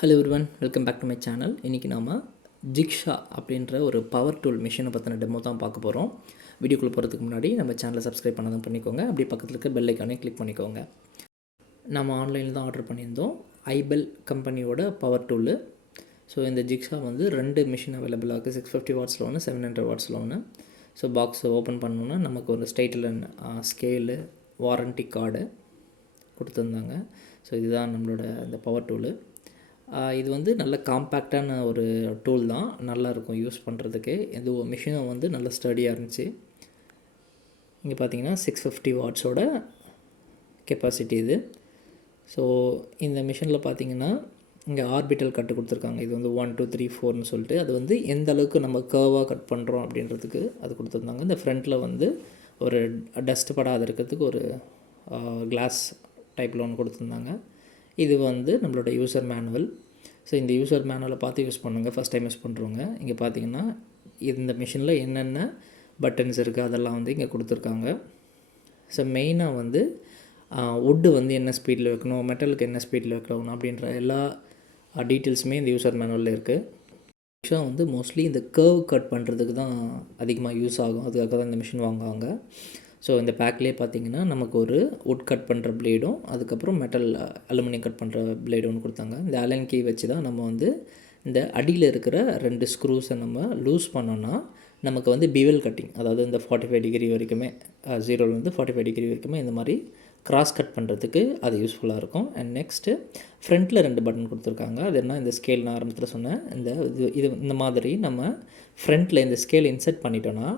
Hello everyone, welcome back to my channel. இன்றைக்கி நாம் ஜிக்ஷா அப்படின்ற ஒரு பவர் டூல் மிஷினை பற்றின டெமோ தான் பார்க்க போகிறோம். வீடியோக்குள்ளே போகிறதுக்கு முன்னாடி நம்ம சேனலை சப்ஸ்கிரைப் பண்ணதும் பண்ணிக்கோங்க. அப்படியே பக்கத்தில் இருக்க பெல் ஐக்கானே கிளிக் பண்ணிக்கோங்க. நம்ம ஆன்லைனில் தான் ஆர்டர் பண்ணியிருந்தோம். ஐபெல் கம்பெனியோட பவர் டூலு. ஸோ இந்த ஜிக்ஷா வந்து 2 மிஷின் அவைலபிளாக இருக்குது. 650 வாட்ஸில் ஒன்று, 700 வாட்ஸில் ஒன்று. ஸோ பாக்ஸ் ஓப்பன் பண்ணோன்னா நமக்கு ஒரு ஸ்ட்ரைட்டில் ஸ்கேலு, வாரண்ட்டி கார்டு கொடுத்துருந்தாங்க. ஸோ இதுதான் நம்மளோட இந்த பவர் டூலு. இது வந்து நல்ல காம்பேக்டான ஒரு டூல் தான், நல்லாயிருக்கும் யூஸ் பண்ணுறதுக்கு. இது மிஷினும் வந்து நல்ல ஸ்டடியாக இருந்துச்சு. இங்கே பார்த்தீங்கன்னா 650 வாட்ஸோட கெப்பாசிட்டி இது. ஸோ இந்த மிஷினில் பார்த்தீங்கன்னா இங்கே ஆர்பிட்டல் கட்டு கொடுத்துருக்காங்க. இது வந்து 1 2 3 4ன்னு சொல்லிட்டு அது வந்து எந்த அளவுக்கு நம்ம கர்வாக கட் பண்ணுறோம் அப்படின்றதுக்கு அது கொடுத்துருந்தாங்க. இந்த ஃப்ரண்ட்டில் வந்து ஒரு டஸ்ட் படாத இருக்கிறதுக்கு ஒரு கிளாஸ் டைப்பில் ஒன்று கொடுத்துருந்தாங்க. இது வந்து நம்மளோட யூசர் மேனுவல். ஸோ இந்த யூசர் மேனுவலை பார்த்து யூஸ் பண்ணுங்கள் ஃபஸ்ட் டைம் யூஸ் பண்ணுறவங்க. இங்கே பார்த்தீங்கன்னா இந்த மிஷினில் என்னென்ன பட்டன்ஸ் இருக்குது அதெல்லாம் வந்து இங்கே கொடுத்துருக்காங்க. ஸோ மெயினாக வந்து வுட்டு வந்து என்ன ஸ்பீடில் வைக்கணும், மெட்டலுக்கு என்ன ஸ்பீடில் வைக்கணும் அப்படின்ற எல்லா டீட்டெயில்ஸுமே இந்த யூசர் மேனுவலில் இருக்குது. மிஷின் வந்து மோஸ்ட்லி இந்த கர்வ் கட் பண்ணுறதுக்கு தான் அதிகமாக யூஸ் ஆகும். அதுக்காக தான் இந்த மிஷின் வாங்குவாங்க. ஸோ இந்த பேக்லேயே பார்த்தீங்கன்னா நமக்கு ஒரு வுட் கட் பண்ணுற பிளேடும், அதுக்கப்புறம் மெட்டல் அலுமினியம் கட் பண்ணுற பிளேடும் ஒன்று கொடுத்தாங்க. இந்த அலன் கீ வச்சு தான் நம்ம வந்து இந்த அடியில் இருக்கிற 2 ஸ்க்ரூஸை நம்ம லூஸ் பண்ணோன்னா நமக்கு வந்து பிவல் கட்டிங், அதாவது இந்த 45 டிகிரி வரைக்குமே, 0லேருந்து 45 டிகிரி வரைக்குமே இந்த மாதிரி கிராஸ் கட் பண்ணுறதுக்கு அது யூஸ்ஃபுல்லாக இருக்கும். அண்ட் நெக்ஸ்ட்டு ஃப்ரண்ட்டில் 2 பட்டன் கொடுத்துருக்காங்க. அது என்ன, இந்த ஸ்கேல் நான் ஆரம்பத்தில் சொன்னேன், இந்த மாதிரி நம்ம ஃப்ரண்ட்டில் இந்த ஸ்கேல் இன்செர்ட் பண்ணிட்டோன்னா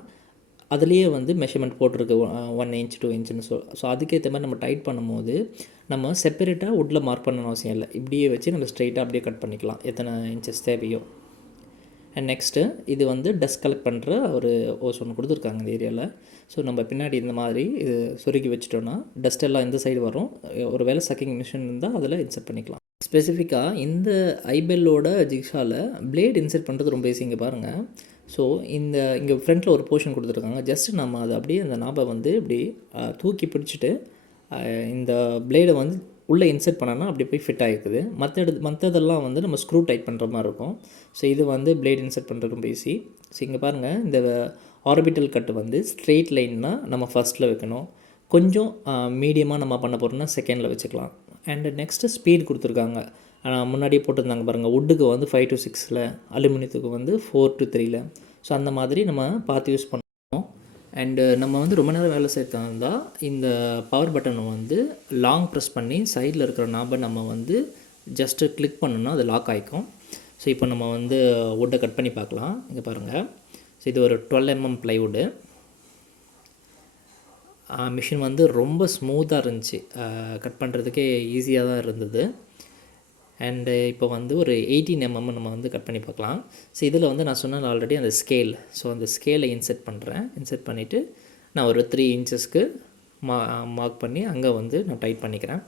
அதுலேயே வந்து மெஷர்மெண்ட் போட்டிருக்கு 1 inch 2 inchன்னு. ஸோ அதுக்கேற்ற மாதிரி நம்ம டைட் பண்ணும்போது நம்ம செப்பரேட்டாக வுட்டில் மார்க் பண்ணணும் அவசியம் இல்லை. இப்படியே வச்சு நம்ம ஸ்ட்ரைட்டாக அப்படியே கட் பண்ணிக்கலாம் எத்தனை இன்ச்சஸ் தேவையோ. அண்ட் நெக்ஸ்ட்டு இது வந்து டஸ்ட் கலெக்ட் பண்ணுற ஒரு ஓஸ் ஒன்று கொடுத்துருக்காங்க இந்த ஏரியாவில். ஸோ நம்ம பின்னாடி இந்த மாதிரி இது சொருகி வச்சுட்டோன்னா டஸ்ட் எல்லாம் இந்த சைடு வரும். ஒரு வேளை சக்கிங் மிஷின் இருந்தால் அதில் இன்செர்ட் பண்ணிக்கலாம். ஸ்பெசிஃபிக்காக இந்த ஐபெல்லோட ஜிக்ஷாவில் பிளேட் இன்செர்ட் பண்ணுறது ரொம்ப ஈஸி. இங்கே பாருங்கள். ஸோ இங்கே ஃப்ரண்ட்டில் ஒரு போர்ஷன் கொடுத்துருக்காங்க. ஜஸ்ட் நம்ம அதை அப்படியே அந்த நாபை வந்து இப்படி தூக்கி பிடிச்சிட்டு இந்த பிளேடை வந்து உள்ளே இன்செர்ட் பண்ணோன்னா அப்படி போய் ஃபிட் ஆகிருக்குது. மற்றதெல்லாம் வந்து நம்ம ஸ்க்ரூ டைட் பண்ணுற மாதிரி இருக்கும். ஸோ இது வந்து பிளேட் இன்செர்ட் பண்ணுறது ரொம்ப ஈஸி. ஸோ இங்கே பாருங்கள், இந்த ஆர்பிட்டல் கட்டு வந்து ஸ்ட்ரெயிட் லைன்னா நம்ம ஃபஸ்ட்டில் வைக்கணும். கொஞ்சம் மீடியமாக நம்ம பண்ண போகிறோம்னா செகண்டில் வச்சுக்கலாம். அண்டு நெக்ஸ்ட்டு ஸ்பீட் கொடுத்துருக்காங்க. முன்னாடியே போட்டிருந்தாங்க பாருங்கள், வுட்டுக்கு வந்து 5 to 6ல், அலுமினியத்துக்கு வந்து 4 to 3ல். ஸோ அந்த மாதிரி நம்ம பார்த்து யூஸ் பண்ணணும். அண்டு நம்ம வந்து ரொம்ப நேரம் வேலை செய்யறதா இந்த பவர் பட்டனை வந்து லாங் ப்ரெஸ் பண்ணி சைடில் இருக்கிற நாபை நம்ம வந்து ஜஸ்ட்டு கிளிக் பண்ணோன்னா அது லாக் ஆகிக்கும். ஸோ இப்போ நம்ம வந்து வுட்டை கட் பண்ணி பார்க்கலாம். இங்கே பாருங்கள். ஸோ இது ஒரு 12 mm ப்ளைவுட்டு. மிஷின் வந்து ரொம்ப ஸ்மூத்தாக இருந்துச்சு, கட் பண்ணுறதுக்கே ஈஸியாக தான் இருந்தது. அண்டு இப்போ வந்து ஒரு 18 mm நம்ம வந்து கட் பண்ணி பார்க்கலாம். ஸோ இதில் வந்து நான் சொன்னேன் ஆல்ரெடி அந்த ஸ்கேல். ஸோ அந்த ஸ்கேலை இன்செர்ட் பண்ணுறேன். இன்செர்ட் பண்ணிவிட்டு நான் ஒரு 3 inchesக்கு மார்க் பண்ணி அங்கே வந்து நான் டைட் பண்ணிக்கிறேன்.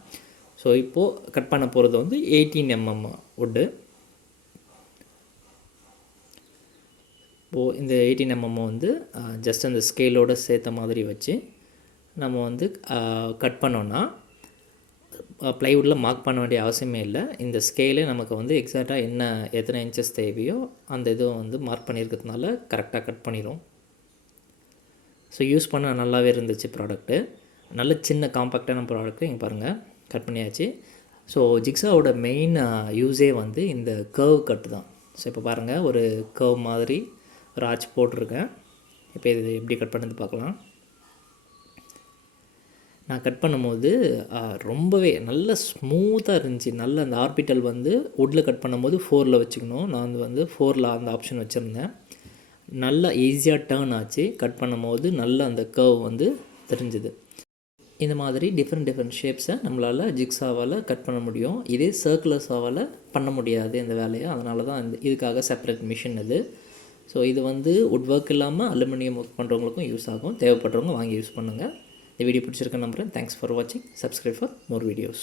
ஸோ இப்போது கட் பண்ண போகிறது வந்து 18 mm வுட்டு. இப்போது இந்த 18 mm வந்து ஜஸ்ட் அந்த ஸ்கேலோடு சேர்த்த மாதிரி வச்சு நம்ம வந்து கட் பண்ணோன்னா ப்ளைவுட்டில் மார்க் பண்ண வேண்டிய அவசியமே இல்லை. இந்த ஸ்கேலே நமக்கு வந்து எக்ஸாக்டாக எத்தனை இன்ச்சஸ் தேவையோ அந்த இதுவும் வந்து மார்க் பண்ணியிருக்கிறதுனால கரெக்டாக கட் பண்ணிடும். ஸோ யூஸ் பண்ண நல்லாவே இருந்துச்சு ப்ராடக்ட்டு. நல்ல சின்ன காம்பேக்டான ப்ராடக்ட்டு. இங்கே பாருங்கள், கட் பண்ணியாச்சு. ஸோ ஜிக்ஸாவோட மெயின் யூஸே வந்து இந்த கர்வ் கட்டு தான். ஸோ இப்போ பாருங்கள், ஒரு கர்வ் மாதிரி ஒரு ஆர்ச் போட்டிருக்கேன். இப்போ இது எப்படி கட் பண்ணது பார்க்கலாம். நான் கட் பண்ணும்போது ரொம்பவே நல்ல ஸ்மூத்தாக இருந்துச்சு. நல்ல அந்த ஆர்பிட்டல் வந்து வுட்டில் கட் பண்ணும்போது 4ல் வச்சுக்கணும். நான் வந்து 4ல் அந்த ஆப்ஷன் வச்சுருந்தேன். நல்லா ஈஸியாக டேர்ன் ஆச்சு. கட் பண்ணும்போது நல்ல அந்த கர்வ் வந்து தெரிஞ்சுது. இந்த மாதிரி டிஃப்ரெண்ட் ஷேப்ஸை நம்மளால் ஜிக்ஸாவால் கட் பண்ண முடியும். இதே சர்க்குலர் சாவால் பண்ண முடியாது இந்த வேலையை. அதனால தான் இதுக்காக செப்பரேட் மிஷின் இது. ஸோ இது வந்து வுட் ஒர்க் இல்லாமல் அலுமினியம் ஒர்க் பண்ணுறவங்களுக்கும் யூஸ் ஆகும். தேவைப்படுறவங்க வாங்கி யூஸ் பண்ணுங்கள். இந்த வீடியோ பிடிச்சிருக்க நம்புகிறேன். தேங்க்ஸ் ஃபார் வாட்சிங். Subscribe for more videos.